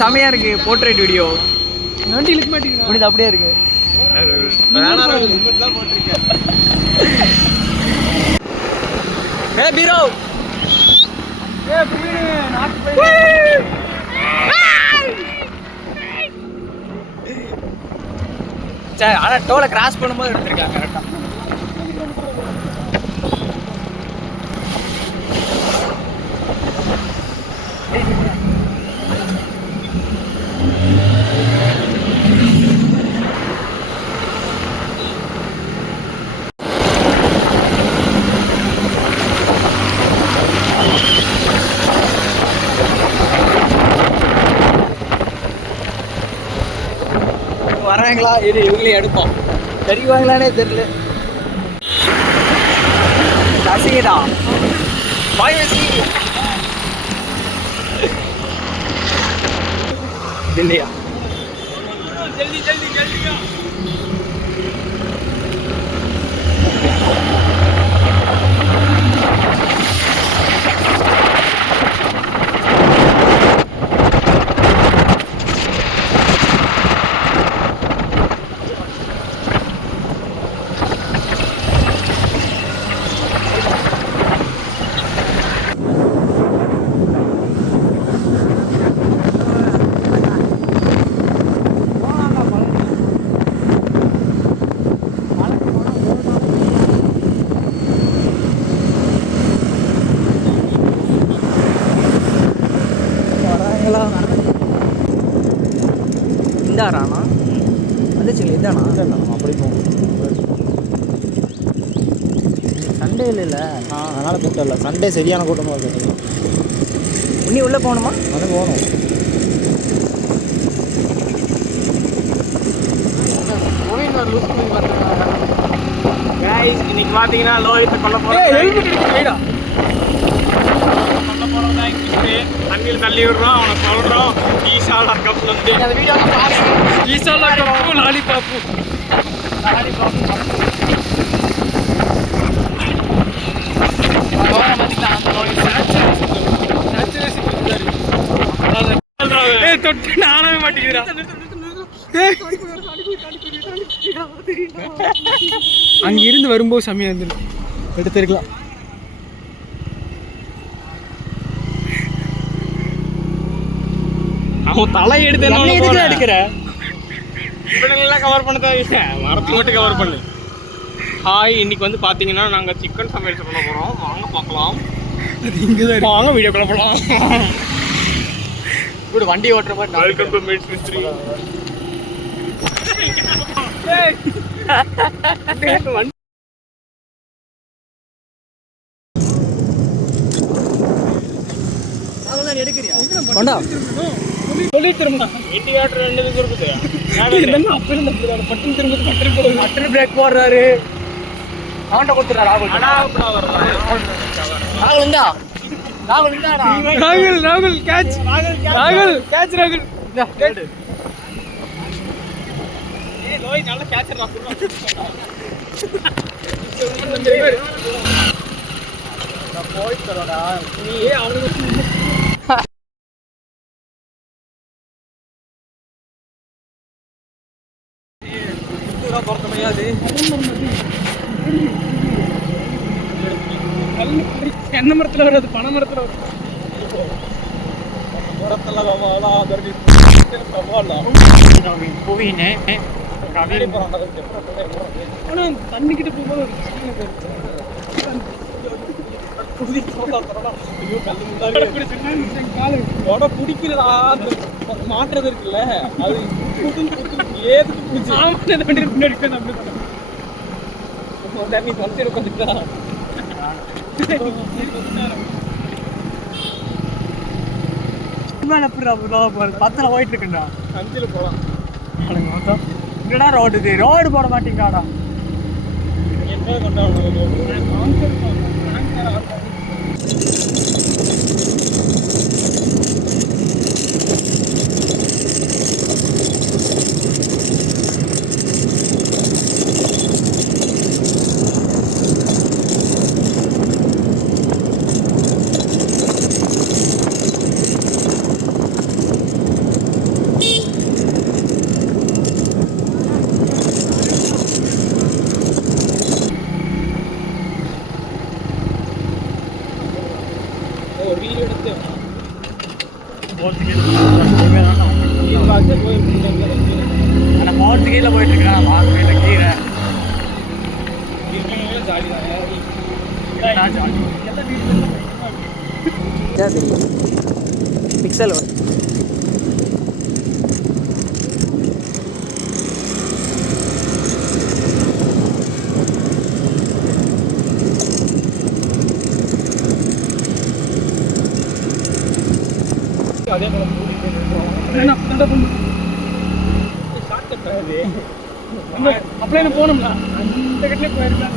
செமையா இருக்கு portrait video. வண்டி இழுக்க மாட்டேங்குது, அப்படியே இருக்கு. ஆனா டோலை கிராஸ் பண்ணும்போது எடுத்திருக்காங்க கரெக்டா. வராங்களா இது இவங்களே எடுப்போம், தெரிவாங்களானே தெரியல. ரசிகடா பாய் வசி இல்லையா? ஜல்தி ஜல்தி ஜல்தியா. இந்தாராண்ணா வந்துச்சுங்களா? இதானா? அப்படி போகும். சண்டே இல்லை அதனால் கூட்டம் இல்லை. சண்டே சரியான கூட்டமாக இருக்குது. இன்னி உள்ளே போகணுமா? அது போகணும். இன்னைக்கு பார்த்தீங்கன்னா லோஹித்தை கொல்ல போகிறோம். தண்ணியில் தள்ளி விடுறோம், அவனை சொல்கிறோம். ஈசாலா கப்பில் வந்து அந்த வீடியோ ஈசாலா கப்பு லாலிபாப்பு தொட்டு நானவே மாட்டேங்கிறா. அங்கிருந்து வரும்போது செம்மையா இருந்துருக்கு, எடுத்துருக்கலாம். அவன் தலை எடுத்து என்ன எடுக்கிற இப்படிலாம் கவர் பண்ண தேவையில்லை, மரத்தை மட்டும் கவர் பண்ணு. ஹாய், இன்னைக்கு வந்து பார்த்தீங்கன்னா நாங்கள் சிக்கன் சமையல் பண்ண போகிறோம். வாங்க பார்க்கலாம். அது இங்கே தான் வாங்க வீடியோ கால் பண்ணலாம். இப்படி வண்டி ஓட்டுற மாதிரி. Welcome to meets mystery. எடுக்கிறியா? சொல்லி திரும்ப இண்டிகேட்டர் ரெண்டு இது இருக்குது. பட்டன் திரும்ப பட்டன் பிரேக் போடுறாரு. அவன்கிட்ட கொடுத்துறாரு. ராகுல் கேட்ச். ராகுல் கேட்ச். ராகுல் லோய் நல்ல கேட்சர். போய் தரோடா நீ அவனுக்கு பொறுத்த முடியாது. என்ன மரத்தில் வராது, பனை மரத்தில் வரும். தண்ணிக்கிட்ட போகும்போது பிடிக்கிறதா மாற்றுறது இருக்குல்ல, அது ஏதுக்கு பிடிச்சி பின்னாடி தண்ணி தொலைச்சி உட்காந்துட்டா. பத்துல போயிட்டு இருக்குண்டா. அஞ்சுல போலாம். என்னடா ரோடு போட மாட்டீங்கடா. என்ன கொண்டாடுறது தான் தெரியும். பிக்சல் அதே போல அப்படியே போனோம்னா அந்த கட்டிலே போயிருக்கலாம்.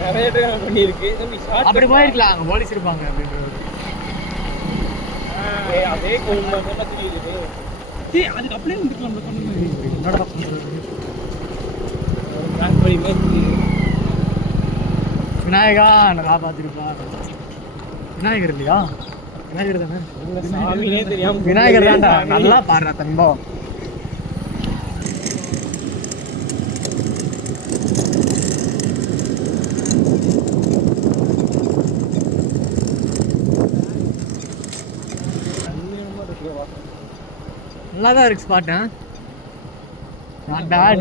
நிறைய டைம் பண்ணியிருக்கு. அப்படி போயிருக்கலாம், அங்கே போலீஸ் இருப்பாங்க அப்படின்றது. அதே கோவில் தெரியுது. அதுக்கு அப்படியே வந்துக்கலாம். விநாயகா நான் காப்பாத்திருப்பா. விநாயகர் இல்லையா? விநாயகர் தானே. சாமியே தெரியாம விநாயகர் தான்டா. நல்லா பாடுறா தன்பம். நல்லா தான் இருக்கு spot. Not bad,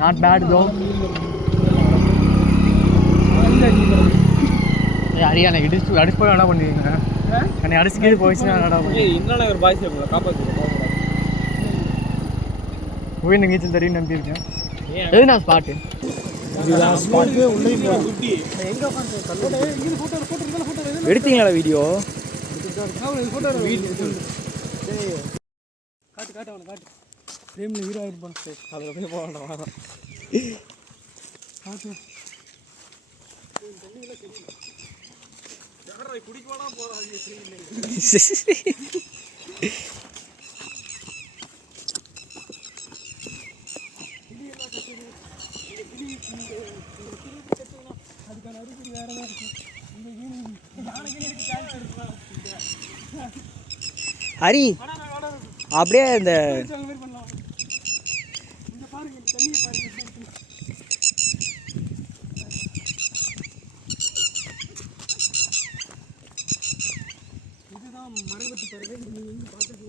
not bad though. அரியா எனக்கு அடிச்சு போய் என்ன பண்ணுவீங்க? என்னை அடிச்சுக்கிட்டு போயிடுச்சுன்னா என்னடா பண்ணுவீங்க? இன்னொன்று ஒரு பாய்ஸ் இருக்குல்ல, காப்பாற்றுங்க. உயிர் நீச்சல் தெரியும் நம்பியிருக்கேன். எது நான் ஸ்பாட்டு எடுத்தீங்களா வீடியோ? காட்டு அவனை காட்டு. ஃப்ரேமில் ஹீரோ ஆகிருப்பான். அதில் போய் போக வேண்டாம். காட்டு குடிக்கலாம் போகிறாங்க. அதுக்கான அறிகுறி வேற தான் இருக்கும். ஹரி அப்படியே இந்த இதுதான் மரபத்து பறவை. நீங்கள் பார்த்துட்டு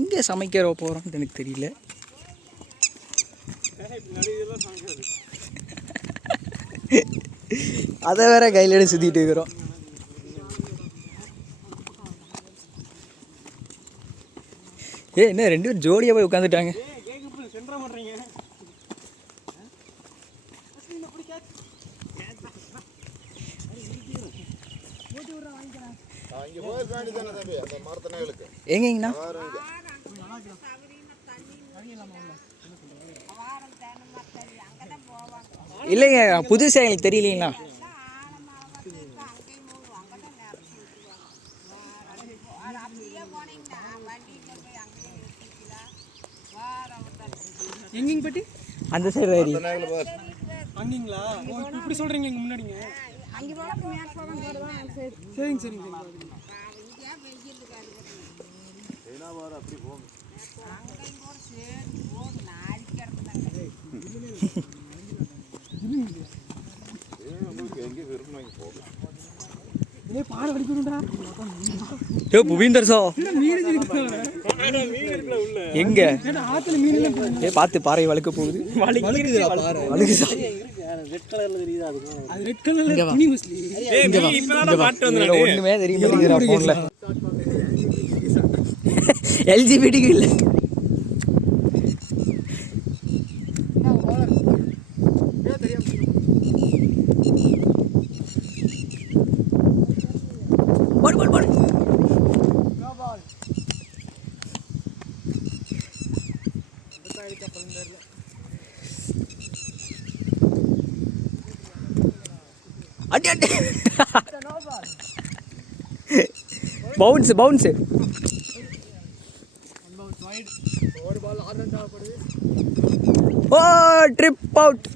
இங்கே சமைக்கிற போகிறோம்னு எனக்கு தெரியல. அதை வேற கையில் எடுத்து சுற்றிட்டு இருக்கிறோம். என்ன 2 பேரும் ஜோடியாக போய் உட்காந்துட்டாங்க. எங்கண்ணா இல்லைங்க, புதுசாக எங்களுக்கு தெரியலீங்களா? எங்கேங்க பட்டி? அந்த சைடு ஏறி அங்கீங்களா? இப்படி சொல்கிறீங்க இங்கே முன்னாடிங்க. சரிங்க சரிங்க. புவீந்தர் சோ எங்க பார்த்து பாறை வழுக்க போகுது. ஒண்ணுமே தெரிய எல்ஜிபிடிக்கு இல்லை. அடி அடி பவுன்ஸ் பவுன்ஸ். ஓ ட்ரிப் அவுட்.